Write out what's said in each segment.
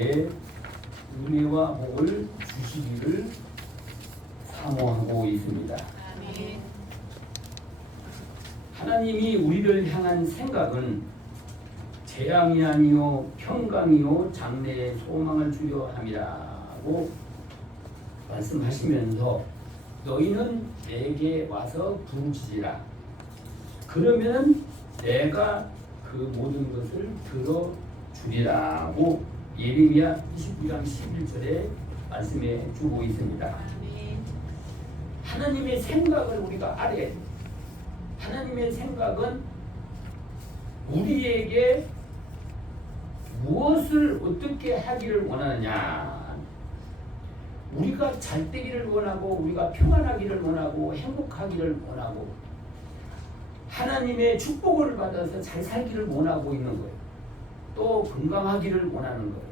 은혜와 복을 주시기를 사모하고 있습니다. 하나님이 우리를 향한 생각은 재앙이 아니요 평강이요 장래의 소망을 주려 함이라고 말씀하시면서 너희는 내게 와서 부르짖으라. 그러면 내가 그 모든 것을 들어주리라고 예레미야 29장 11절에 말씀해 주고 있습니다. 하나님의 생각을 우리가 알아야 됩니다. 하나님의 생각은 우리에게 무엇을 어떻게 하기를 원하느냐, 우리가 잘 되기를 원하고 우리가 평안하기를 원하고 행복하기를 원하고 하나님의 축복을 받아서 잘 살기를 원하고 있는 거예요. 또 건강하기를 원하는 거예요.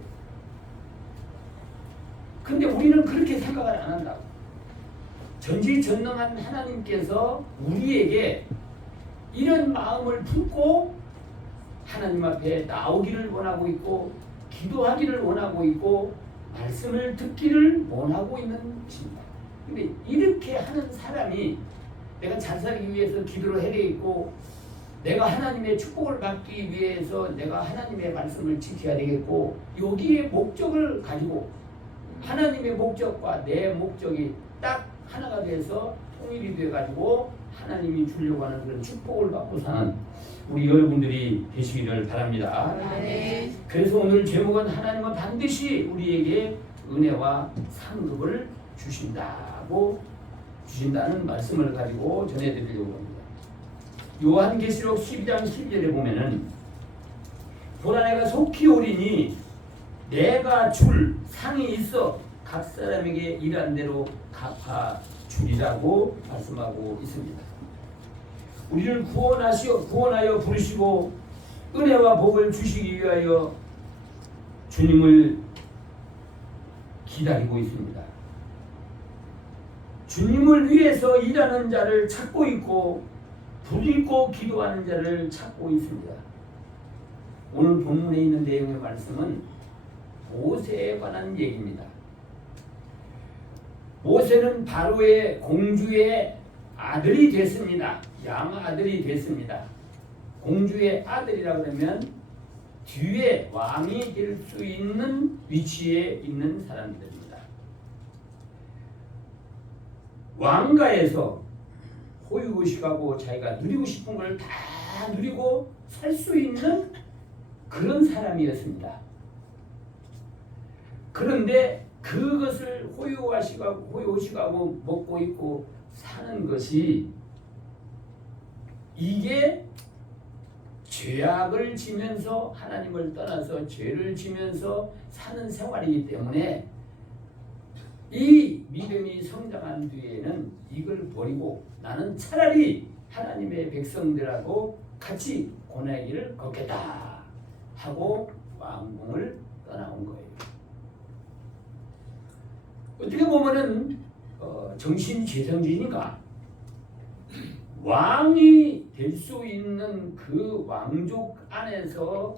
근데 우리는 그렇게 생각을 안 한다고. 전지전능한 하나님께서 우리에게 이런 마음을 품고 하나님 앞에 나오기를 원하고 있고 기도하기를 원하고 있고 말씀을 듣기를 원하고 있는 것입니다. 근데 이렇게 하는 사람이 내가 잘 살기 위해서 기도를 해야 되겠고 내가 하나님의 축복을 받기 위해서 내가 하나님의 말씀을 지켜야 되겠고 여기에 목적을 가지고 하나님의 목적과 내 목적이 딱 하나가 돼서 통일이 돼가지고 하나님이 주려고 하는 그런 축복을 받고 사는 우리 여러분들이 되시기를 바랍니다. 네. 그래서 오늘 제목은 하나님은 반드시 우리에게 은혜와 상급을 주신다는 말씀을 가지고 전해드리려고 합니다. 요한계시록 12장 12절에 보면은 보라 내가 속히 오리니 내가 줄 상이 있어 각 사람에게 일한 대로 갚아 주리라고 말씀하고 있습니다. 우리를 구원하여 부르시고 은혜와 복을 주시기 위하여 주님을 기다리고 있습니다. 주님을 위해서 일하는 자를 찾고 있고 부르짖고 기도하는 자를 찾고 있습니다. 오늘 본문에 있는 내용의 말씀은 모세에 관한 얘기입니다. 모세는 바로의 공주의 아들이 됐습니다. 양아들이 됐습니다. 공주의 아들이라 그러면 뒤에 왕이 될 수 있는 위치에 있는 사람들입니다. 왕가에서 호의호식하고 자기가 누리고 싶은 걸 다 누리고 살 수 있는 그런 사람이었습니다. 그런데 그것을 호의호식하고 먹고 있고 사는 것이 이게 죄악을 지면서 하나님을 떠나서 죄를 지면서 사는 생활이기 때문에 이 믿음이 성장한 뒤에는 이걸 버리고 나는 차라리 하나님의 백성들하고 같이 고난의 길을 걷겠다 하고 왕궁을 떠나온 거예요. 어떻게 보면은 정신재정주의니까 왕이 될 수 있는 그 왕족 안에서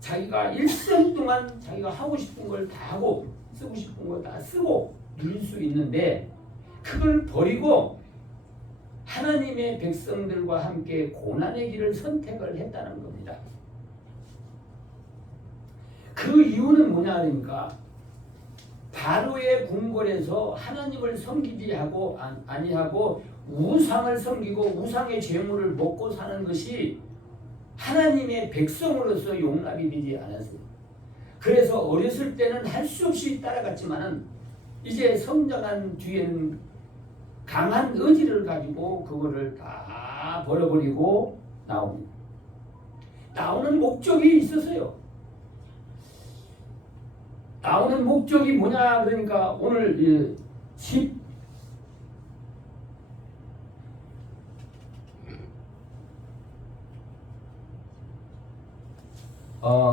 자기가 일생 동안 자기가 하고 싶은 걸 다 하고 쓰고 싶은 거 다 쓰고 누릴 수 있는데 그걸 버리고 하나님의 백성들과 함께 고난의 길을 선택을 했다는 겁니다. 그 이유는 뭐냐 하니까 바로의 궁궐에서 하나님을 섬기지 하고 아니하고 우상을 섬기고 우상의 재물을 먹고 사는 것이 하나님의 백성으로서 용납이 되지 않았어요. 그래서 어렸을 때는 할 수 없이 따라갔지만은 이제 성장한 뒤에는 강한 의지를 가지고 그거를 다 버려버리고 나옵니다. 나오는 목적이 있었어요. 나오는 목적이 뭐냐 그러니까 오늘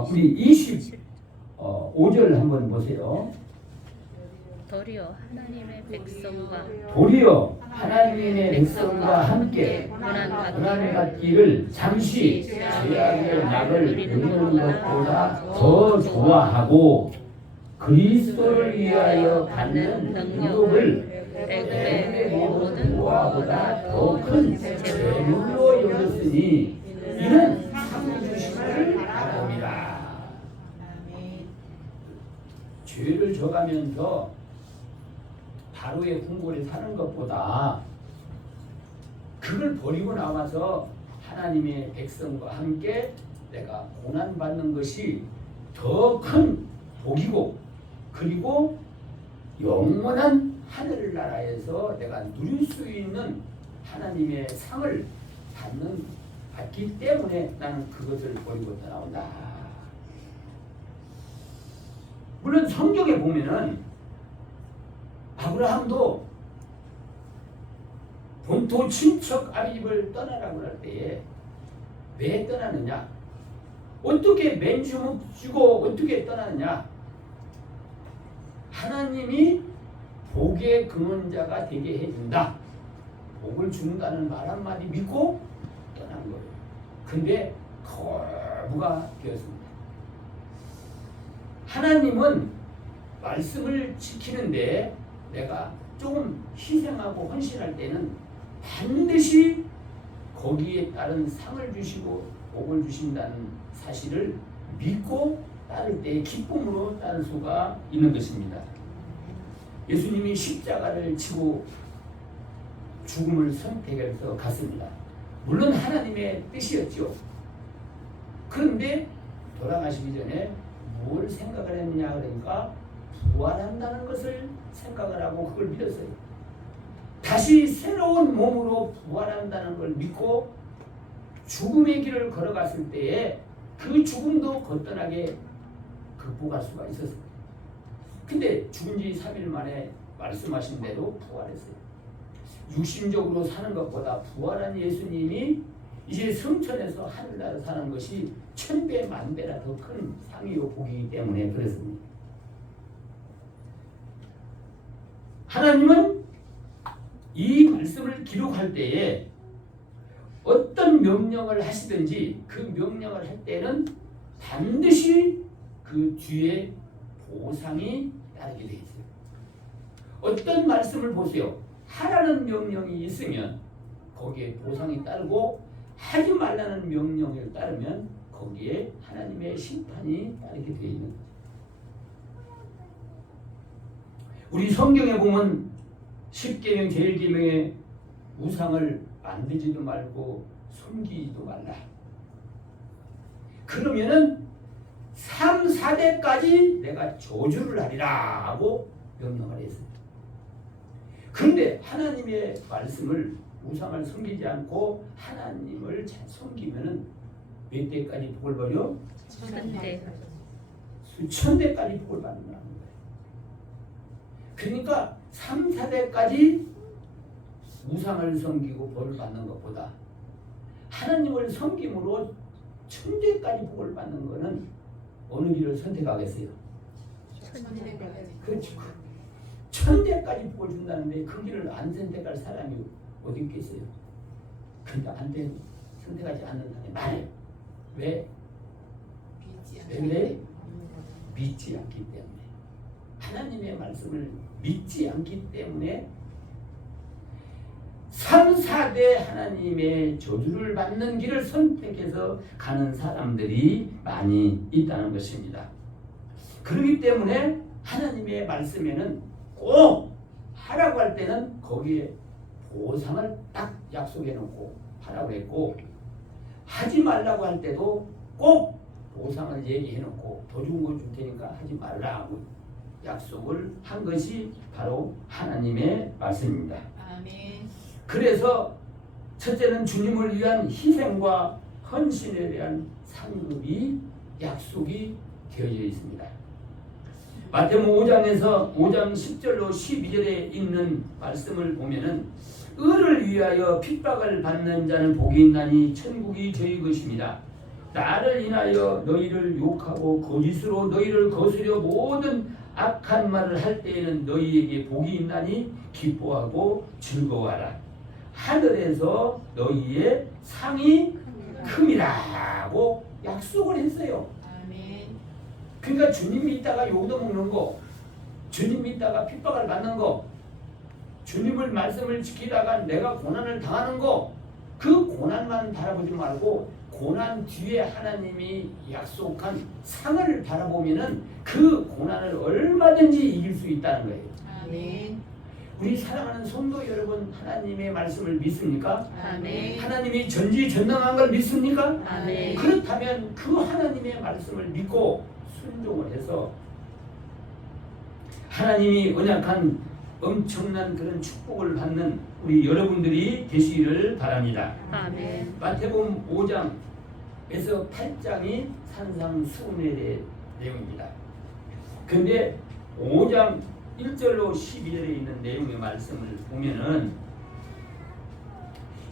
우리 25절 한번 보세요. 도리어 하나님의 백성과 함께 고난받기를 잠시 죄악의 낙을 누리는 것보다 더 좋아하고 그리스도를 위하여 받는 능력을 애굽의 모든 보화보다 더 큰 재물로 여겼으니 이는 상 주심을 바랍니다. 죄를 져가면서 바로의 궁궐에 사는 것보다 그걸 버리고 나와서 하나님의 백성과 함께 내가 고난받는 것이 더 큰 복이고, 그리고 영원한 하늘나라에서 내가 누릴 수 있는 하나님의 상을 받기 때문에 나는 그것을 버리고 떠나온다. 물론 성경에 보면은 아브라함도 본토 친척 아비집을 떠나라고 할 때에 왜 떠나느냐? 어떻게 맨주먹 쥐고 어떻게 떠나느냐? 하나님이 복의 근원자가 되게 해준다. 복을 준다는 말 한마디 믿고 떠난 거예요. 근데 거부가 되었습니다. 하나님은 말씀을 지키는데 내가 조금 희생하고 헌신할 때는 반드시 거기에 따른 상을 주시고 복을 주신다는 사실을 믿고 따를 때 기쁨으로 따를 수가 있는 것입니다. 예수님이 십자가를 치고 죽음을 선택해서 갔습니다. 물론 하나님의 뜻이었죠. 그런데 돌아가시기 전에 뭘 생각을 했느냐 그러니까 부활한다는 것을 생각을 하고 그걸 믿었어요. 다시 새로운 몸으로 부활한다는 걸 믿고 죽음의 길을 걸어갔을 때에 그 죽음도 거뜬하게 극복할 수가 있었어요. 근데 죽은 지 3일 만에 말씀하신 대로 부활했어요. 육신적으로 사는 것보다 부활한 예수님이 이제 성천에서 하늘나라 사는 것이 1000배 만배나 더 큰 상이요 복이기 때문에 그렇습니다. 하나님은 이 말씀을 기록할 때에 어떤 명령을 하시든지 그 명령을 할 때는 반드시 그 뒤에 보상이 따르게 되어 있어요. 어떤 말씀을 보세요. 하라는 명령이 있으면 거기에 보상이 따르고 하지 말라는 명령을 따르면 거기에 하나님의 심판이 따르게 되어 있는 거죠. 우리 성경에 보면 10계명 제1계명에 우상을 만들지도 말고 숨기지도 말라. 그러면은 3, 4대까지 내가 저주를 하리라 하고 명령을 했습니다. 그런데 하나님의 말씀을 우상을 숨기지 않고 하나님을 잘 숨기면은 몇 대까지 복을 버려? 수천 대까지 복을 받는다는 거예요. 그러니까 3, 4대까지 우상을 섬기고 복을 받는 것보다 하나님을 섬김으로 1000대까지 복을 받는 것은 어느 길을 선택하겠어요? 1000대까지. 그렇죠. 1000대까지 복을 준다는데 그 길을 안 선택할 사람이 어디 있겠어요? 그러니까 선택하지 않는 사람이 많아요. 왜? 왜 그래? 믿지 않기 때문에. 하나님의 말씀을 믿지 않기 때문에 3, 4대 하나님의 저주를 받는 길을 선택해서 가는 사람들이 많이 있다는 것입니다. 그렇기 때문에 하나님의 말씀에는 꼭 하라고 할 때는 거기에 보상을 딱 약속해 놓고 하라고 했고, 하지 말라고 할 때도 꼭 보상을 얘기해 놓고 더 좋은 거 줄 테니까 하지 말라고 약속을 한 것이 바로 하나님의 말씀입니다. 아멘. 그래서 첫째는 주님을 위한 희생과 헌신에 대한 상급이 약속이 되어져 있습니다. 마태복음 5장에서 5장 10절로 12절에 있는 말씀을 보면은 의를 위하여 핍박을 받는 자는 복이 있나니 천국이 저희 것입니다. 나를 인하여 너희를 욕하고 거짓으로 너희를 거스려 모든 악한 말을 할 때에는 너희에게 복이 있나니 기뻐하고 즐거워하라. 하늘에서 너희의 상이 큼이라고 약속을 했어요. 아멘. 그러니까 주님 믿다가 욕도 먹는 거, 주님 믿다가 핍박을 받는 거, 주님을 말씀을 지키다가 내가 고난을 당하는 거, 그 고난만 바라보지 말고 고난 뒤에 하나님이 약속한 상을 바라보면은 그 고난을 얼마든지 이길 수 있다는 거예요. 아멘. 우리 사랑하는 성도 여러분, 하나님의 말씀을 믿습니까? 아멘. 하나님이 전지전능한 걸 믿습니까? 아멘. 그렇다면 그 하나님의 말씀을 믿고 순종을 해서 하나님이 언약한 엄청난 그런 축복을 받는 우리 여러분들이 되시기를 바랍니다. 아멘. 마태복음 5장에서 8장이 산상수훈에 대한 내용입니다. 근데 5장 1절로 12절에 있는 내용의 말씀을 보면은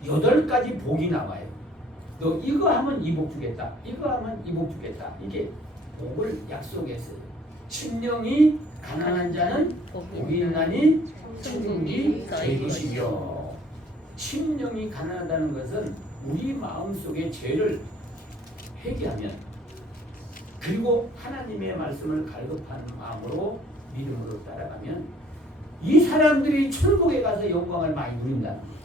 8가지 복이 나와요. 너 이거 하면 이 복 주겠다. 이거 하면 이 복 주겠다. 이게 복을 약속했어요. 심령이 가난한 자는 복이 있나니 천국이 저희 것이며. 심령이 가난하다는 것은 우리 마음속에 죄를 회개하면 그리고 하나님의 말씀을 갈급하는 마음으로 믿음으로 따라가면 이 사람들이 천국에 가서 영광을 많이 누린다는 거예요.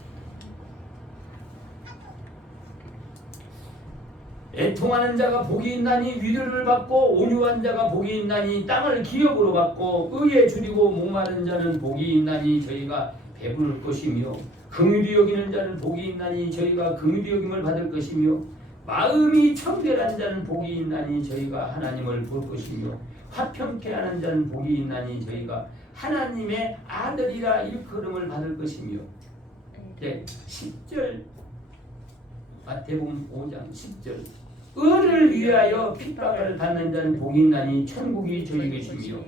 애통하는 자가 복이 있나니 위로를 받고 온유한 자가 복이 있나니 땅을 기업으로 받고 의에 줄이고 목마른 자는 복이 있나니 저희가 배부를 것이며 긍휼히 여기는 자는 복이 있나니 저희가 긍휼히 여김을 받을 것이며 마음이 청결한 자는 복이 있나니 저희가 하나님을 볼 것이며 화평케 하는 자는 복이 있나니 저희가 하나님의 아들이라 일컬음을 받을 것이며. 네, 10절 마태복음 5장 10절 의를 위하여 핍박을 받는 자는 복이 있나니 천국이 저희 것이며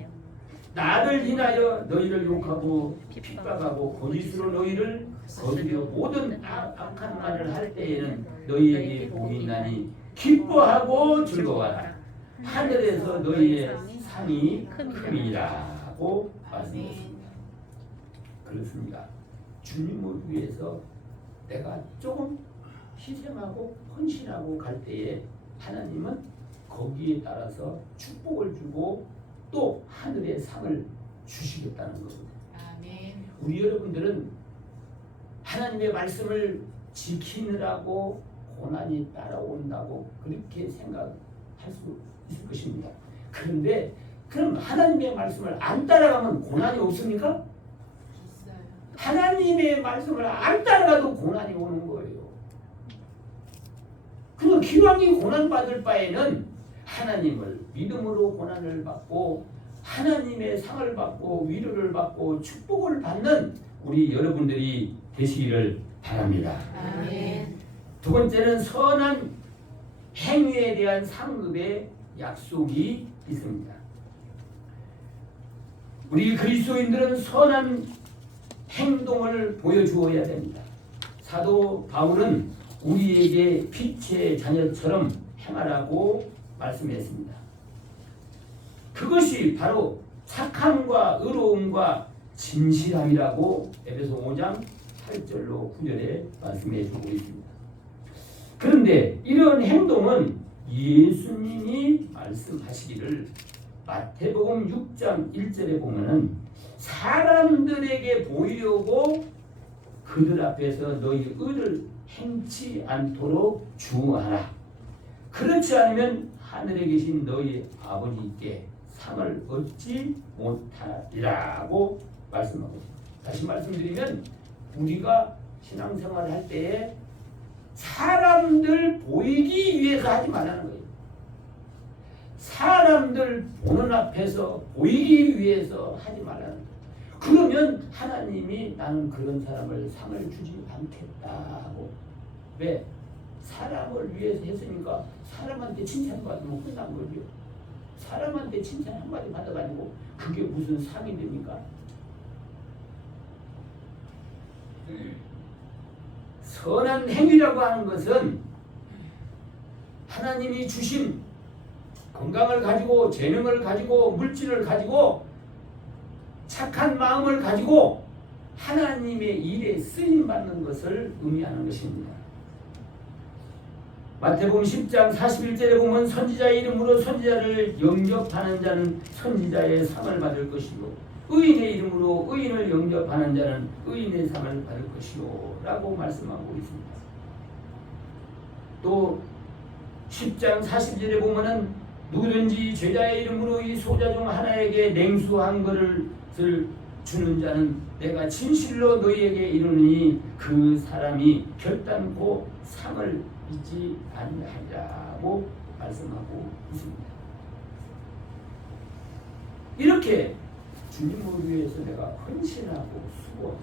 나를 인하여 너희를 욕하고 핍박하고 거짓으로 너희를 거두려 모든 악한 말을 할 때에는 너희에게 복이 있나니 기뻐하고 즐거워하라. 하늘에서 너희의 상이 큼이라고 말씀했습니다. 그렇습니다. 주님을 위해서 내가 조금 희생하고 헌신하고 갈 때에 하나님은 거기에 따라서 축복을 주고 또 하늘의 상을 주시겠다는 겁니다. 아멘. 우리 여러분들은 하나님의 말씀을 지키느라고 고난이 따라온다고 그렇게 생각할 수 있을 것입니다. 그런데 그럼 하나님의 말씀을 안 따라가면 고난이 없습니까? 있어요. 하나님의 말씀을 안 따라가도 고난이 오는 거예요. 그리고 기왕이 고난받을 바에는 하나님을 믿음으로 고난을 받고 하나님의 상을 받고 위로를 받고 축복을 받는 우리 여러분들이 되시기를 바랍니다. 아멘. 두 번째는 선한 행위에 대한 상급의 약속이 있습니다. 우리 그리스도인들은 선한 행동을 보여주어야 됩니다. 사도 바울은 우리에게 빛의 자녀처럼 행하라고 말씀했습니다. 그것이 바로 착함과 의로움과 진실함이라고 에베소 5장 8절로 9절에 말씀해 주고 있습니다. 그런데 이런 행동은 예수님이 말씀하시기를 마태복음 6장 1절에 보면은 사람들에게 보이려고 그들 앞에서 너희 의를 행치 않도록 주의하라. 그렇지 않으면 하늘에 계신 너희 아버지께 상을 얻지 못하리라고 말씀하고 있습니다. 다시 말씀드리면 우리가 신앙생활을 할 때에 사람들 보이기 위해서 하지 말라는 거예요. 사람들 보는 앞에서 보이기 위해서 하지 말라는 거예요. 그러면 하나님이 나는 그런 사람을 상을 주지 않겠다고. 왜? 사람을 위해서 했으니까 사람한테 칭찬받으면 끝난 거죠. 사람한테 칭찬 한마디 받아가지고 그게 무슨 상이 됩니까? 선한 행위라고 하는 것은 하나님이 주신 건강을 가지고 재능을 가지고 물질을 가지고 착한 마음을 가지고 하나님의 일에 쓰임받는 것을 의미하는 것입니다. 마태복음 10장 41절에 보면 선지자의 이름으로 선지자를 영접하는 자는 선지자의 상을 받을 것이요 의인의 이름으로 의인을 영접하는 자는 의인의 상을 받을 것이요 라고 말씀하고 있습니다. 또 10장 40절에 보면은 누구든지 제자의 이름으로 이 소자 중 하나에게 냉수 한 그릇을 주는 자는 내가 진실로 너희에게 이르노니 그 사람이 결단코 상을 잊지 아니하리라고 말씀하고 있습니다. 이렇게 주님을 위해서 내가 헌신하고 수고,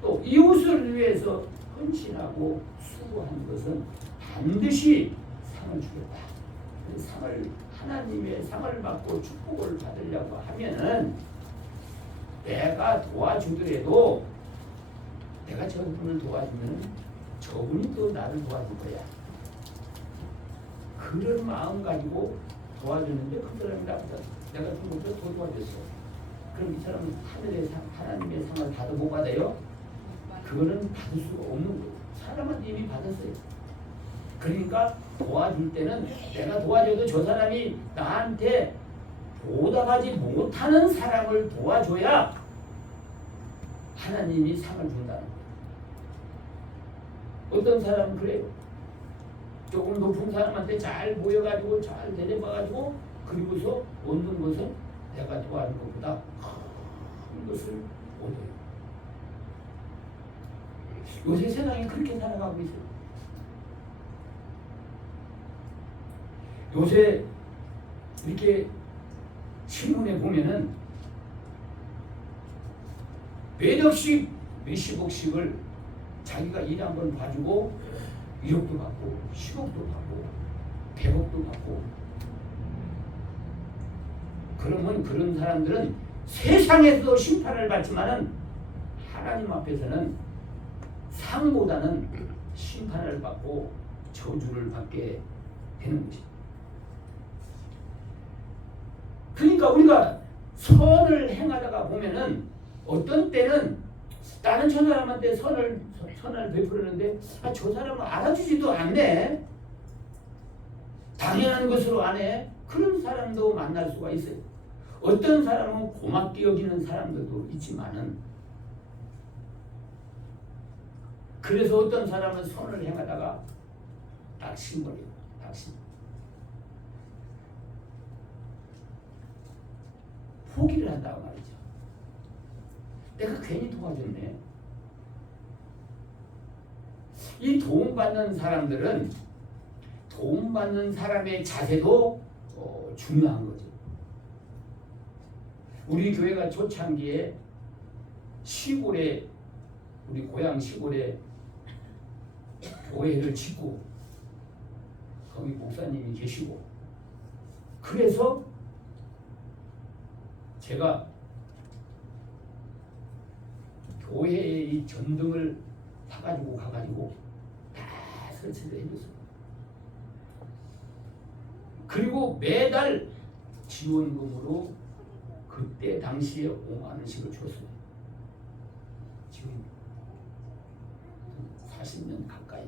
또 이웃을 위해서 헌신하고 수고한 것은 반드시 상을 주겠다. 상을 하나님의 상을 받고 축복을 받으려고 하면은 내가 도와주더라도 내가 저분을 도와주면 저분이 또 나를 도와줄 거야. 그런 마음 가지고 도와주는데 그 사람이 나보다 내가 그것보다 더 도와줬어. 그럼 이 사람은 하늘의 상, 하나님의 상을 받아 못 받아요? 그거는 받을 수가 없는 거예요. 사람한테 이미 받았어요. 그러니까 도와줄 때는 내가 도와줘도 저 사람이 나한테 보답하지 못하는 사람을 도와줘야 하나님이 상을 준다는 거예요. 어떤 사람은 그래요. 조금 높은 사람한테 잘 모여가지고 잘 데려가가지고 그리고서 얻는 것은 내가 도와준 것보다 큰 것을 얻어요. 요새 세상이 그렇게 살아가고 있어요. 요새 이렇게 신문에 보면은 몇억씩 몇십억씩을 자기가 일 한번 봐주고 1억도 받고 10억도 받고 100억도 받고, 그러면 그런 사람들은 세상에서 심판을 받지만은 하나님 앞에서는 상보다는 심판을 받고 저주를 받게 되는 것입니다. 그러니까 우리가 선을 행하다가 보면은 어떤 때는 나는 저 사람한테 선을 베풀었는데 저 사람은 알아주지도 않네. 당연한 것으로 안 해. 그런 사람도 만날 수가 있어요. 어떤 사람은 고맙게 여기는 사람들도 있지만은, 그래서 어떤 사람은 선을 행하다가 낙심거려요. 낙심. 포기를 한다고 말이죠. 내가 괜히 도와줬네. 이 도움받는 사람들은 도움받는 사람의 자세도 중요한 거죠. 우리 교회가 초창기에 시골에, 우리 고향 시골에 교회를 짓고 거기 목사님이 계시고, 그래서 제가 교회의 이 전등을 사가지고 가가지고 다 설치를 해줬어요. 그리고 매달 지원금으로 그때 당시에 5만 원씩을 줬어요. 지금 40년 가까이.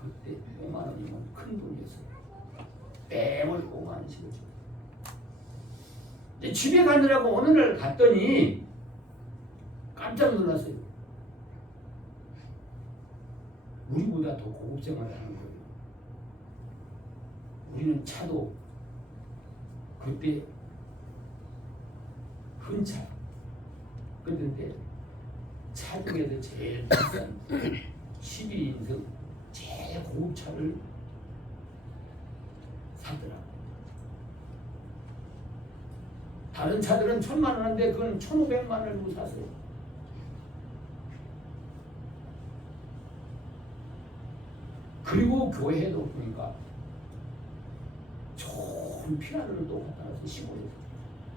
그때 5만 원이면 큰 돈이었어요. 매월 5만 원씩을 줬어요. 집에 가느라고 어느 날 갔더니 깜짝 놀랐어요. 우리보다 더 고급 생활을 하는 거예요. 우리는 차도 그때 큰 차, 그런데 차 중에서 제일 비싼 12인승 제일 고급 차를 사더라고. 다른 차들은 1,000만 원인데 그건 1,500만 원을 주고 샀어요. 그리고 교회에도 보니까 좋은 피아노를 또 갖다 놔서 시골에서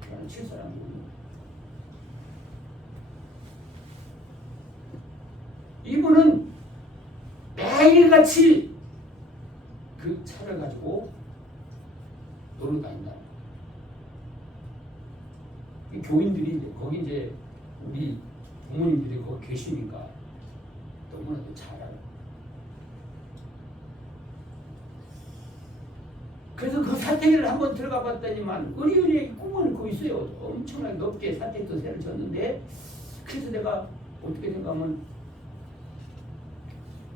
피아노 칠 사람이 있는. 이분은 매일같이 그 차를 가지고 놀러 다닌다. 교인들이 거기 이제 우리 부모님들이 거기 계시니까 너무나도 잘 알아요. 그래서 그 사택을 한번 들어가 봤더니만 의리의리 꿈을 꾸고 있어요. 엄청나게 높게 사택도 새를 졌는데, 그래서 내가 어떻게 생각하면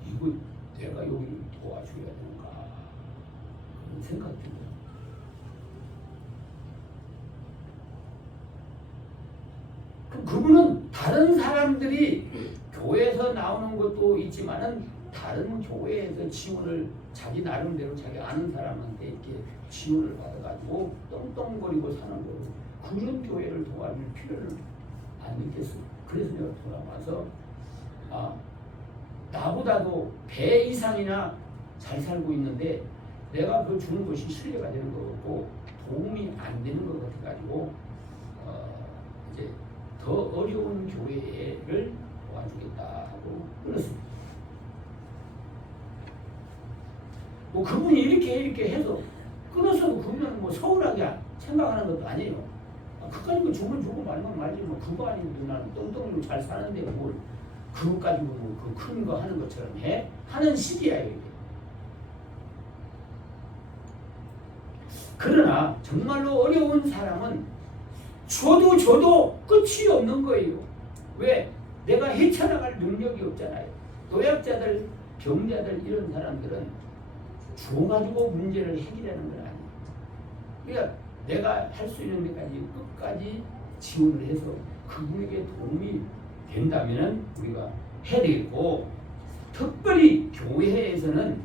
이거 내가 여기를 도와줘야 되는가 그런 생각이 들어요. 그분은 다른 사람들이 교회에서 나오는 것도 있지만은 다른 교회에서 지원을 자기 나름대로 자기 아는 사람한테 이렇게 지원을 받아가지고 떵떵거리고 사는 거고, 그런 교회를 도와줄 필요는 안 느꼈어요. 그래서 내가 돌아와서 나보다도 배 이상이나 잘 살고 있는데 내가 그 주는 것이 신뢰가 되는 것 같고 도움이 안 되는 것 같아가지고 이제 더 어려운 교회를 도와주겠다 하고 끊었습니다. 뭐 그분이 이렇게 해서 끊었어도 그분은 뭐 서운하게 생각하는 것도 아니에요. 그까짓 주면 주고 말면 말지 뭐 그거 아니고 나는 떵떵이로 잘 사는데 뭘 그거 가지고 뭐 그 큰 거 하는 것처럼 하는 시기야 이게. 그러나 정말로 어려운 사람은 줘도 끝이 없는 거예요. 왜? 내가 헤쳐나갈 능력이 없잖아요. 노약자들, 병자들 이런 사람들은 줘가지고 문제를 해결하는 건 아니에요. 그러니까 내가 할 수 있는 데까지 끝까지 지원을 해서 그분에게 도움이 된다면 우리가 해야 되겠고, 특별히 교회에서는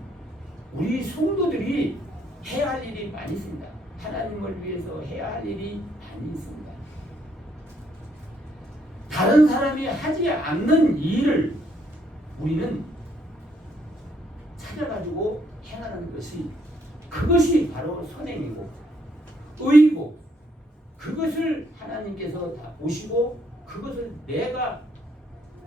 우리 성도들이 해야 할 일이 많이 있습니다. 하나님을 위해서 해야 할 일이 많이 있습니다. 다른 사람이 하지 않는 일을 우리는 찾아가지고 행하는 것이, 그것이 바로 선행이고 의이고, 그것을 하나님께서 다 보시고 그것을 내가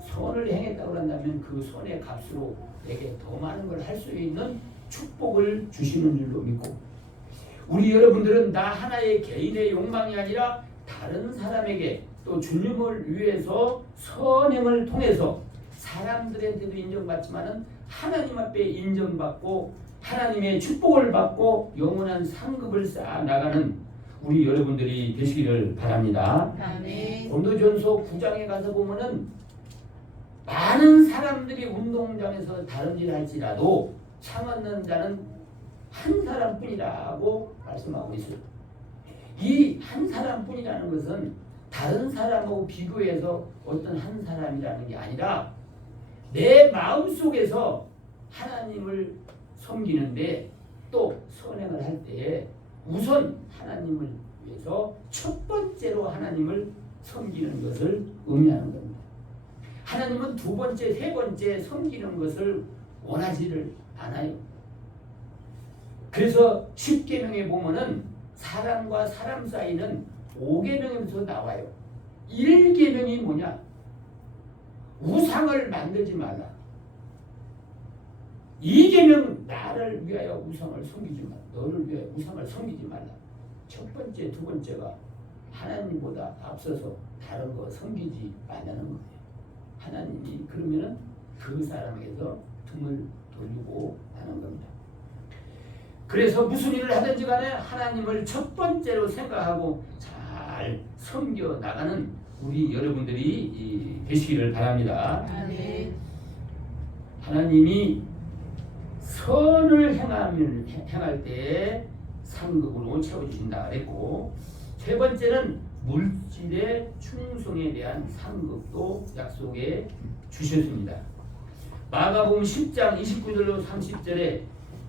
선을 행했다고 한다면 그 선의 값으로 내게 더 많은 걸 할 수 있는 축복을 주시는 줄로 믿고, 우리 여러분들은 나 하나의 개인의 욕망이 아니라 다른 사람에게 또 주님을 위해서 선행을 통해서 사람들한테도 인정받지만은 하나님 앞에 인정받고 하나님의 축복을 받고 영원한 상급을 쌓아 나가는 우리 여러분들이 되시기를 바랍니다. 아멘. 고린도전서 9장에 가서 보면은 많은 사람들이 운동장에서 다른 일을 할지라도 참았는 자는 한 사람뿐이라고 말씀하고 있어요. 이 한 사람뿐이라는 것은 다른 사람하고 비교해서 어떤 한 사람이라는 게 아니라 내 마음속에서 하나님을 섬기는데 또 선행을 할 때에 우선 하나님을 위해서 첫 번째로 하나님을 섬기는 것을 의미하는 겁니다. 하나님은 두 번째, 세 번째 섬기는 것을 원하지를 않아요. 그래서 10계명에 보면은 사람과 사람 사이는 5계명에서 나와요. 1계명이 뭐냐? 우상을 만들지 말라. 2계명 나를 위하여 우상을 섬기지 말라. 너를 위하여 우상을 섬기지 말라. 첫 번째, 두 번째가 하나님보다 앞서서 다른 거 섬기지 말라는 거예요. 하나님이 그러면은 그 사람에게서 등을 돌리고 하는 겁니다. 그래서 무슨 일을 하든지 간에 하나님을 첫 번째로 생각하고 잘 섬겨 나가는 우리 여러분들이 되시기를 바랍니다. 아멘. 하나님이 선을 행할 때 상급으로 채워주신다 그랬고, 세 번째는 물질의 충성에 대한 상급도 약속해 주셨습니다. 마가복음 10장 29절로 30절에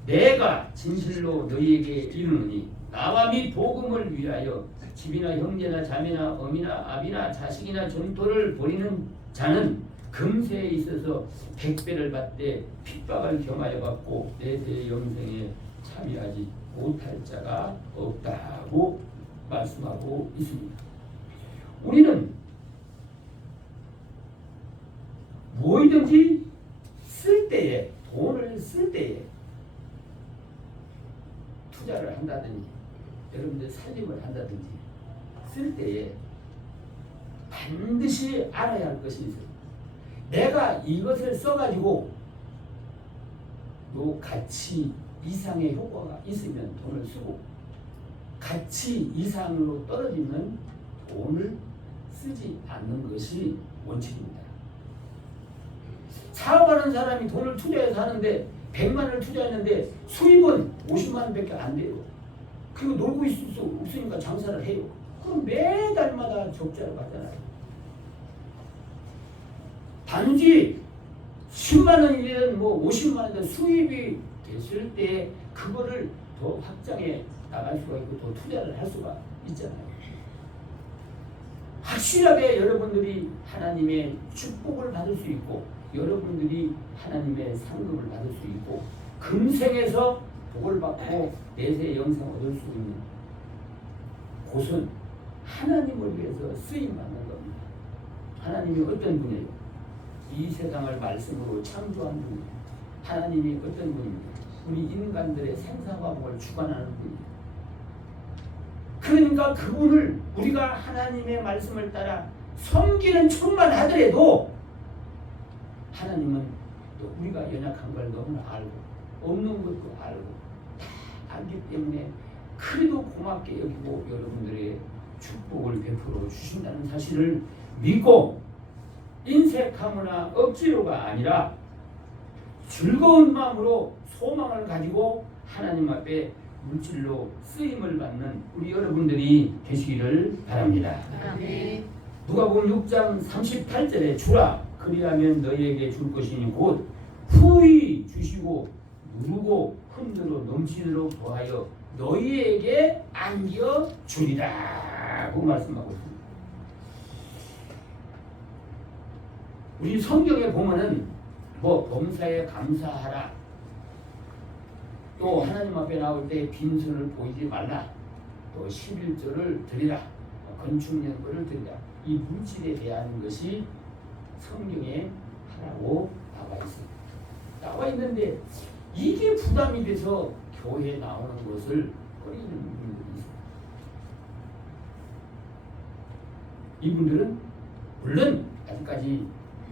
내가 진실로 너희에게 이르노니 나와 및 복음을 위하여 집이나 형제나 자매나 어미나 아비나 자식이나 전토를 벌이는 자는 금세에 있어서 100배를 받되 핍박을 경하여 받고 내세 영생에 참여하지 못할 자가 없다고 말씀하고 있습니다. 우리는 뭐든지 쓸 때에, 돈을 쓸 때에, 투자를 한다든지 여러분들 살림을 한다든지 쓸 때에 반드시 알아야 할 것이 있어요. 내가 이것을 써가지고 요 가치 이상의 효과가 있으면 돈을 쓰고 가치 이상으로 떨어지면 돈을 쓰지 않는 것이 원칙입니다. 사업하는 사람이 돈을 투자해서 하는데 100만 원을 투자했는데 수입은 50만 원밖에 안 돼요. 그리고 놀고 있을 수 없으니까 장사를 해요. 그럼 매달마다 적자로 가잖아요. 단지 10만 원이든 뭐 50만 원이든 수입이 됐을 때 그거를 더 확장해 나갈 수가 있고 더 투자를 할 수가 있잖아요. 확실하게 여러분들이 하나님의 축복을 받을 수 있고 여러분들이 하나님의 상급을 받을 수 있고 금생에서 복을 받고 내세 영생 얻을 수 있는 곳은 하나님을 위해서 쓰임받는 겁니다. 하나님이 어떤 분이에요? 이 세상을 말씀으로 창조한 분이에요. 하나님이 어떤 분입니까? 우리 인간들의 생사과목을 주관하는 분이에요. 그러니까 그분을 우리가 하나님의 말씀을 따라 섬기는 척만 하더라도 하나님은 또 우리가 연약한 걸 너무 알고 없는 것도 알고 다 알기 때문에 그래도 고맙게 여기고 여러분들의 축복을 베풀어 주신다는 사실을 믿고 인색하거나 억지로가 아니라 즐거운 마음으로 소망을 가지고 하나님 앞에 물질로 쓰임을 받는 우리 여러분들이 되시기를 바랍니다. 아멘. 누가복음 6장 38절에 주라 그리하면 너희에게 줄 것이니 곧 후히 주시고 누르고 흔들어 넘치도록 더하여 너희에게 안겨 주리라 고 말씀하고 있습니다. 우리 성경에 보면은 뭐 범사에 감사하라 또 하나님 앞에 나올 때 빈손을 보이지 말라 또 11조를 드리라 건축연금을 드리라 이 물질에 대한 것이 성경에 하라고 나와 있습니다. 나와 있는데 이게 부담이 돼서 교회에 나오는 것을 꺼리는 분들이 있습니다. 이분들은 물론 아직까지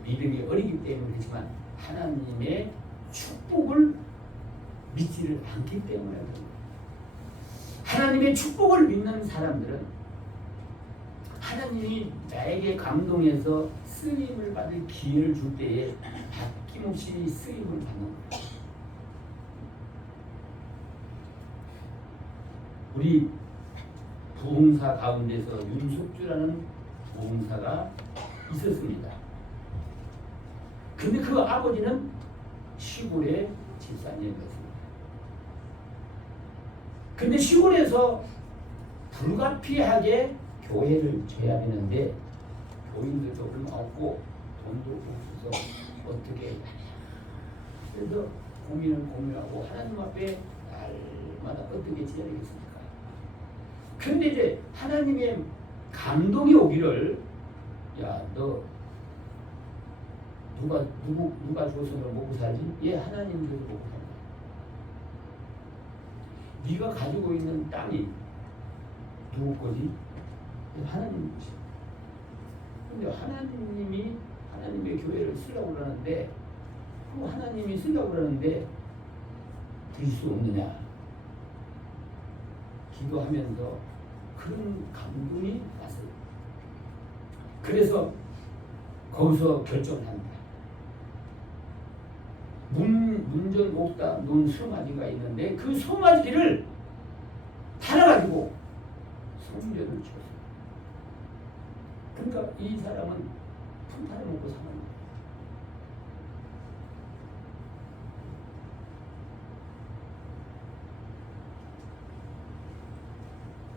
믿음이 어리기 때문에 그렇지만 하나님의 축복을 믿지를 않기 때문에 그렇습니다. 하나님의 축복을 믿는 사람들은 하나님이 나에게 감동해서 쓰임을 받을 기회를 줄 때에 아낌없이 쓰임을 받는 거예요. 우리 부흥사 가운데서 윤석주라는 부흥사가 있었습니다. 근데 그 아버지는 시골의 집사님이었습니다. 근데 시골에서 불가피하게 교회를 줘야 되는데 교인들도 얼마 없고 돈도 없어서 어떻게 해야 그래서 고민하고 하나님 앞에 날마다 어떻게 지어야 되겠습니까? 근데 이제 하나님의 감동이 오기를 야 너 누가 줘서 너 먹고 살지? 예 하나님 줘서 먹고 산다. 네가 가지고 있는 땅이 누구 거지? 하나님 것이. 근데 하나님이 하나님의 교회를 쓰려고 그러는데 그 하나님이 쓰려고 그러는데 들 수 없느냐? 기도하면서 그런 감동이 왔어요. 그래서 거기서 결정을 합니다. 문전 옥다 논 수마지가 있는데 그 수마지를 달아가지고 성전을 지었어요. 그러니까 이 사람은 풍파를 먹고 사는 거예요.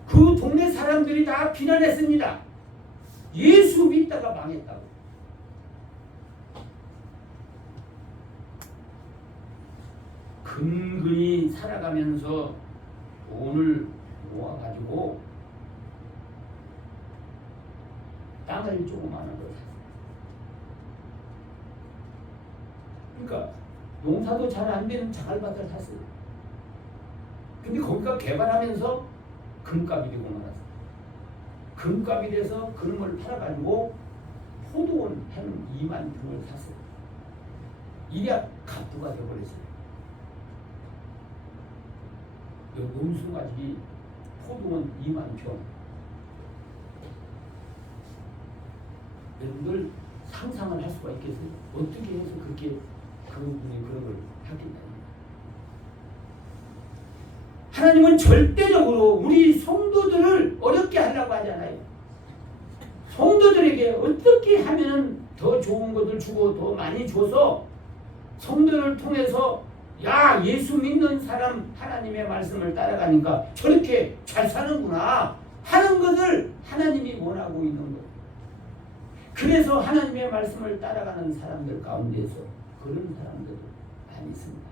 그 동네 사람들이 다 비난했습니다. 예수 믿다가 망했다고. 근근히 살아가면서 돈을 모아가지고 땅을 조그마한 걸 샀어요. 그러니까 농사도 잘 안 되는 자갈밭을 샀어요. 근데 거기가 개발하면서 금값이 되고 말았어요. 금값이 돼서 그놈을 팔아가지고 포도원 한 2만 평을 샀어요. 일약 갑부가 되어버렸어요. 농수가지 포도원 2만 평. 여러분들 상상을 할 수가 있겠어요? 어떻게 해서 그렇게 그분이 그런 걸 하겠냐. 하나님은 절대적으로 우리 성도들을 어렵게 하려고 하잖아요. 성도들에게 어떻게 하면 더 좋은 것을 주고 더 많이 줘서 성도를 통해서 야, 예수 믿는 사람 하나님의 말씀을 따라가니까 저렇게 잘 사는구나 하는 것을 하나님이 원하고 있는 거예요. 그래서 하나님의 말씀을 따라가는 사람들 가운데서 그런 사람들도 많이 있습니다.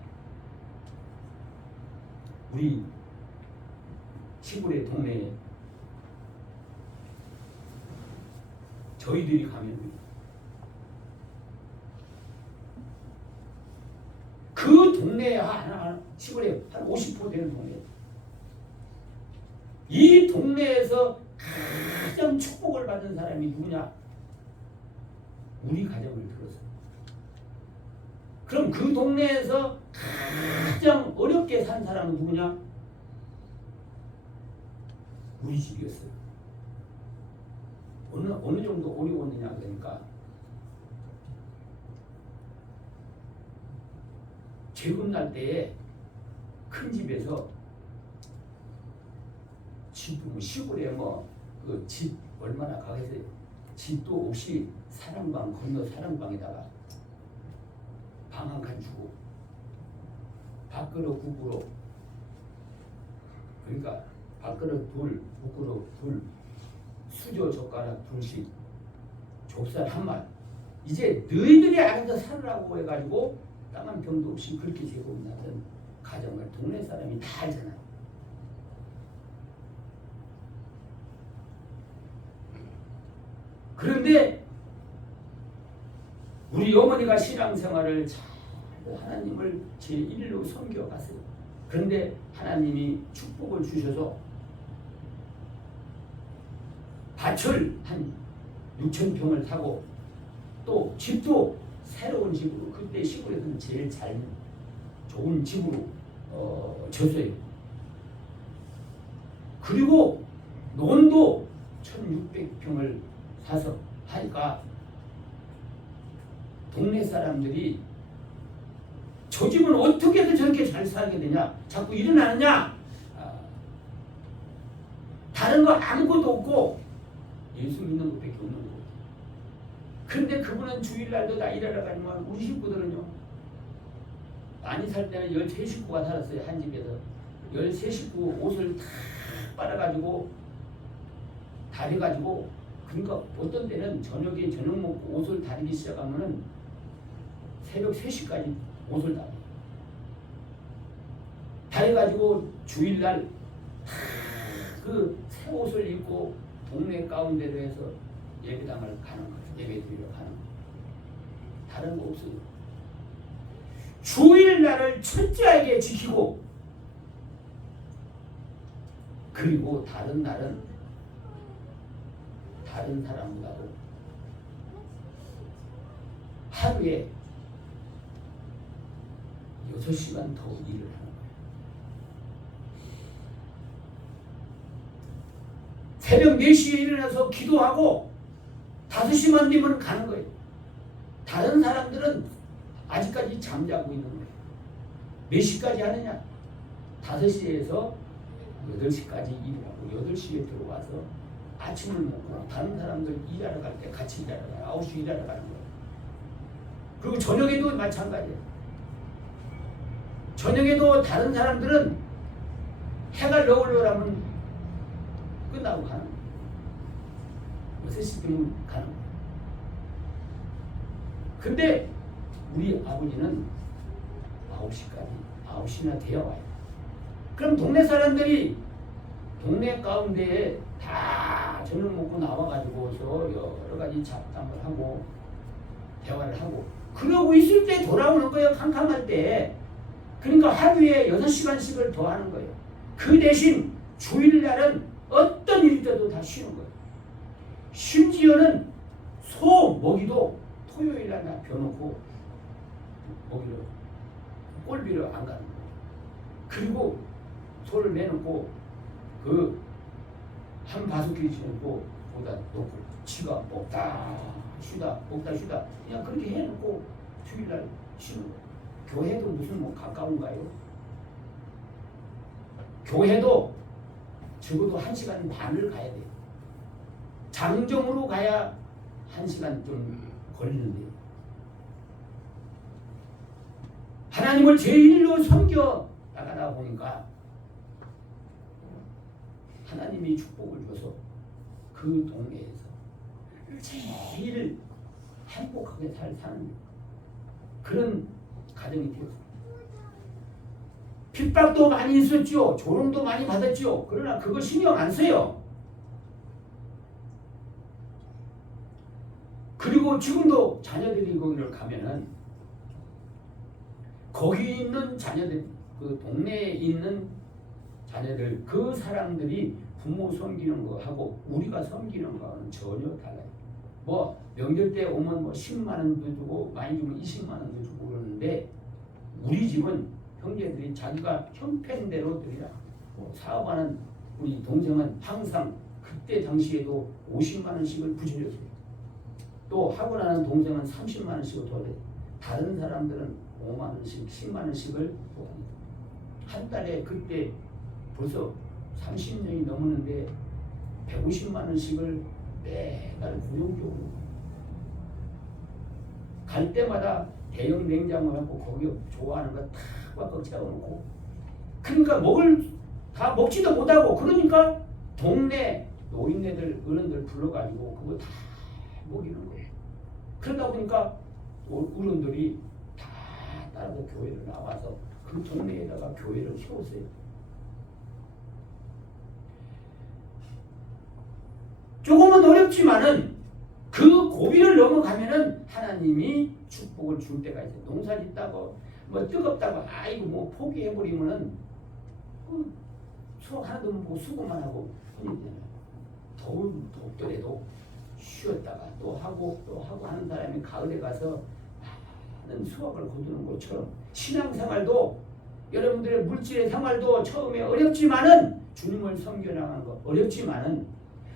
우리 시골의 동네에 저희들이 가면 그 동네에 하나 시골에 한 50% 되는 동네, 이 동네에서 가장 축복을 받은 사람이 누구냐? 우리 가정을 들었어요. 그럼 그 동네에서 가장 어렵게 산 사람은 누구냐? 우리 집이었어요. 어느 정도 어려웠느냐 그러니까 재금 날 때에 큰 집에서 집도 뭐 시골에 뭐 그 집 얼마나 가겠어요. 집도 없이 사랑방 건너 사랑방에다가 방 한 칸 주고 밥그릇 국으로, 그러니까 밥그릇 둘, 국그릇 둘, 수저 젓가락 둘씩, 좁쌀 한 말, 이제 너희들이 알아서 살으라고 해가지고 땅 한 평도 없이 그렇게 제공하던 가정을 동네 사람이 다 알잖아요. 그런데 우리 어머니가 신앙생활을 잘 하나님을 제1로 섬겨갔어요. 그런데 하나님이 축복을 주셔서 밭을 한 6천 평을 사고 또 집도 새로운 집으로, 그때 시골에서는 제일 잘 좋은 집으로 졌어요. 그리고 논도 1600평을 사서 하니까 동네 사람들이 저 집은 어떻게 해서 저렇게 잘 살게 되냐, 자꾸 일어나느냐, 다른 거 아무것도 없고 예수 믿는 것밖에 없는 거고. 그런데 그분은 주일날도 다 일하러 가지만 우리 식구들은요, 많이 살 때는 13식구가 살았어요. 한 집에서 13식구 옷을 다 빨아가지고 다려가지고, 그러니까 어떤 때는 저녁에 저녁 먹고 옷을 다리기 시작하면은 새벽 3시까지 옷을 다려가지고 주일날 그 새 옷을 입고 동네 가운데로 해서 예배당을 가는 거예요. 예배 드리러 가는 거예요. 다른 거 없어요. 주일날을 철저하게 지키고, 그리고 다른 날은 다른 사람보다도 하루에 6시간 더 일을 하는 거예요. 새벽 4시에 일어나서 기도하고 5시만 되면 가는 거예요. 다른 사람들은 아직까지 잠자고 있는 거예요. 몇 시까지 하느냐? 5시에서 8시까지 일을 하고 8시에 들어와서 아침을 먹고 다른 사람들 일하러 갈 때 같이 일하러 가요. 9시 일하러 가는 거예요. 그리고 저녁에도 마찬가지예요. 저녁에도 다른 사람들은 해가 넣으려면 끝나고 가는 거예요. 6시쯤 가는 거예요. 근데 우리 아버지는 9시나 되어 와요. 그럼 동네 사람들이 동네 가운데에 다 저녁 먹고 나와가지고서 여러 가지 잡담을 하고 대화를 하고 그러고 있을 때 돌아오는 거예요. 캄캄할 때. 그러니까 하루에 6시간씩을 더 하는 거예요. 그 대신 주일날은 어떤 일이 있어도 다 쉬는 거예요. 심지어는 소 먹이도 토요일날 나 벼놓고 먹이를 꼴비를 안 가는 거예요. 그리고 소를 내놓고 그 한 바스켓 치고 거기다 놓고 지가 먹다 쉬다 그냥 그렇게 해놓고 주일날 쉬는 거예요. 교회도 무슨 뭐 가까운가요? 교회도 적어도 1시간 반을 가야 돼요. 장정으로 가야 1시간 좀 걸리는데요. 하나님을 제일로 섬겨 나가다 보니까 하나님이 축복을 줘서 그 동네에서 제일 행복하게 사는 그런 가정이 되었습니다. 핍박도 많이 있었죠. 조롱도 많이 받았죠. 그러나 그거 신경 안 써요. 그리고 지금도 자녀들이 거기를 가면은 거기 있는 자녀들, 그 동네에 있는 자녀들, 그 사람들이 부모 섬기는 거하고 우리가 섬기는 거는 전혀 달라요. 뭐 명절 때 오면 뭐 10만 원도 주고 많이 주면 20만 원도 주고 그러는데 우리 집은 형제들이 자기가 형편대로 드리라. 뭐 사업하는 우리 동생은 항상 그때 당시에도 50만 원씩을 부지렸어요. 또 하고 나는 동생은 30만 원씩을 더 내요. 다른 사람들은 5만 원씩, 10만 원씩을 한 달에 그때 벌써 30년이 넘었는데 150만 원씩을 매달 고용적으로 갈 때마다 대형 냉장고 갖고 거기 좋아하는 거 다 꽉꽉 채워놓고 그러니까 다 먹지도 못하고 그러니까 동네 노인네들 어른들 불러가지고 그거 다 먹이는 거예요. 그러다 보니까 어른들이 다 따라서 교회를 나와서 그 동네에다가 교회를 세웠어요. 조금은 어렵지만은 그 고비를 넘어가면은 하나님이 축복을 줄 때가 있어요. 농사 짓다고 뭐 뜨겁다고 아이고 뭐 포기해버리면은 수확 하나도 못 보고 수고만 하고 덥더라도 쉬었다가 또 하고 하는 사람이 가을에 가서 많은 수확을 거두는 것처럼 신앙생활도 여러분들의 물질의 생활도 처음에 어렵지만은 주님을 섬겨나가는 거 어렵지만은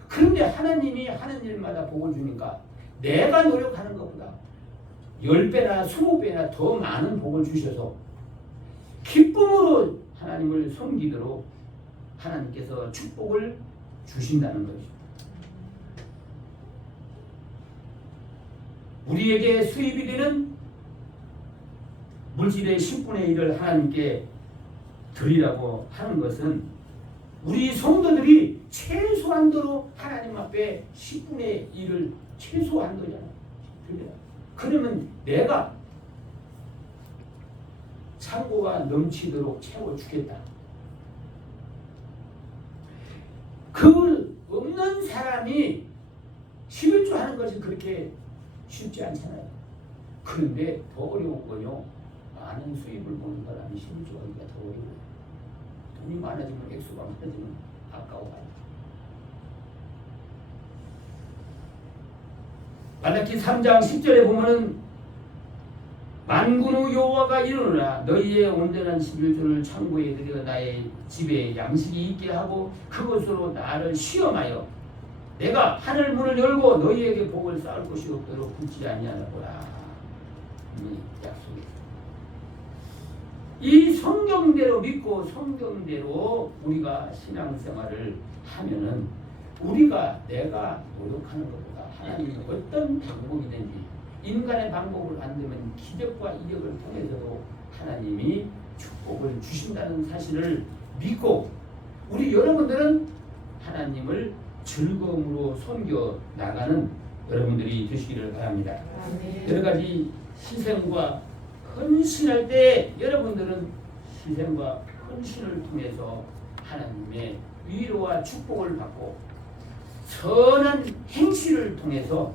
그런데 하나님이 하는 일마다 복을 주니까 내가 노력하는 것보다 10배나 20배나 더 많은 복을 주셔서 기쁨으로 하나님을 섬기도록 하나님께서 축복을 주신다는 것이죠. 우리에게 수입이 되는 물질의 10분의 1을 하나님께 드리라고 하는 것은 우리 성도들이 최소한도로 하나님 앞에 10분의 1을 최소한도잖아요. 그러면 내가 창고가 넘치도록 채워주겠다. 그 없는 사람이 11조 하는 것이 그렇게 쉽지 않잖아요. 그런데 더 어려운 건요. 많은 수입을 보는 사람이 11조 하기가 더 어려워요. 돈이 많아지면 액수가 많아지면 아까워요. 말라기 3장 10절에 보면은 만군의 여호와가 이르노라 너희의 온전한 11조를 창고에 들여 나의 집에 양식이 있게 하고 그것으로 나를 시험하여 내가 하늘 문을 열고 너희에게 복을 쌓을 것이 없도록 굳지 아니하노라. 이 약속이 이 성경대로 믿고 성경대로 우리가 신앙생활을 하면은 내가 노력하는 것보다 하나님의 어떤 방법이든지 인간의 방법을 안 되면 기적과 이력을 통해서도 하나님이 축복을 주신다는 사실을 믿고 우리 여러분들은 하나님을 즐거움으로 섬겨 나가는 여러분들이 되시기를 바랍니다. 여러 가지 희생과 헌신할 때 여러분들은 희생과 헌신을 통해서 하나님의 위로와 축복을 받고 선한 행실을 통해서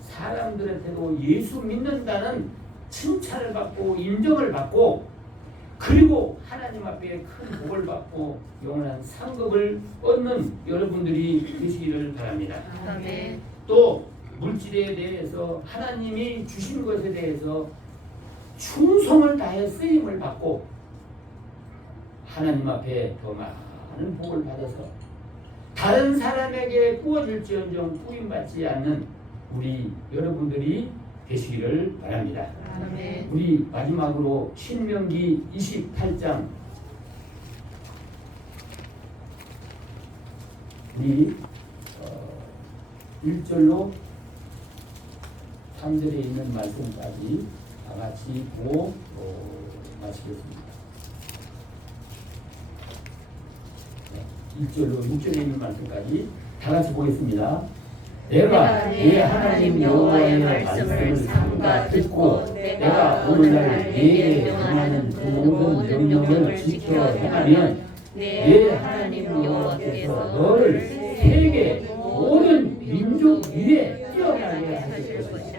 사람들한테도 예수 믿는다는 칭찬을 받고 인정을 받고 그리고 하나님 앞에 큰 복을 받고 영원한 상급을 얻는 여러분들이 되시기를 바랍니다. 아멘. 또 물질에 대해서 하나님이 주신 것에 대해서 충성을 다해 쓰임을 받고 하나님 앞에 더 많은 복을 받아서 다른 사람에게 부어질지언정 부임받지 않는 우리 여러분들이 되시기를 바랍니다. 아멘. 우리 마지막으로 신명기 28장 우리 1절로 3절에 있는 말씀까지 다 같이 보고 마치겠습니다. 1절로 6절에 있는 말씀까지 다 같이 보겠습니다. 내가 내 하나님 여호와의 말씀을 삼가 듣고 내가 오늘날 내게 명하는 그 모든 명령을 지켜 행하면 내 하나님 여호와께서 너를 세계 모든 민족 위에 뛰어나게 하실 것이다.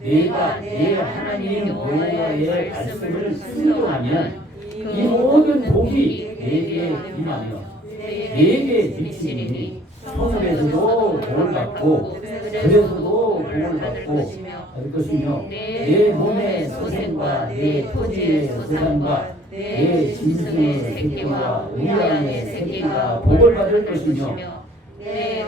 내가 내 하나님 여호와의 말씀을 순종하면 이 모든 복이 내게 임하며 내게 미치리니 성읍에서도 복을 받고 들에서도 복을 받고 할 것이며 내 몸의 소생과 내 토지의 소산과 내 짐승의 새끼와 우양의 새끼가 복을 받을 것이며 내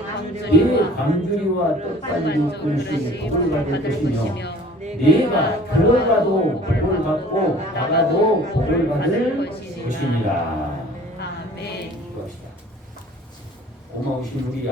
광주리와 떡받이 묶음씩 복을 받을 것이며 내가 들어가도 복을 받고 나가도 복을 받을 것이니라. 아멘. 그것이다. 고마우신 우리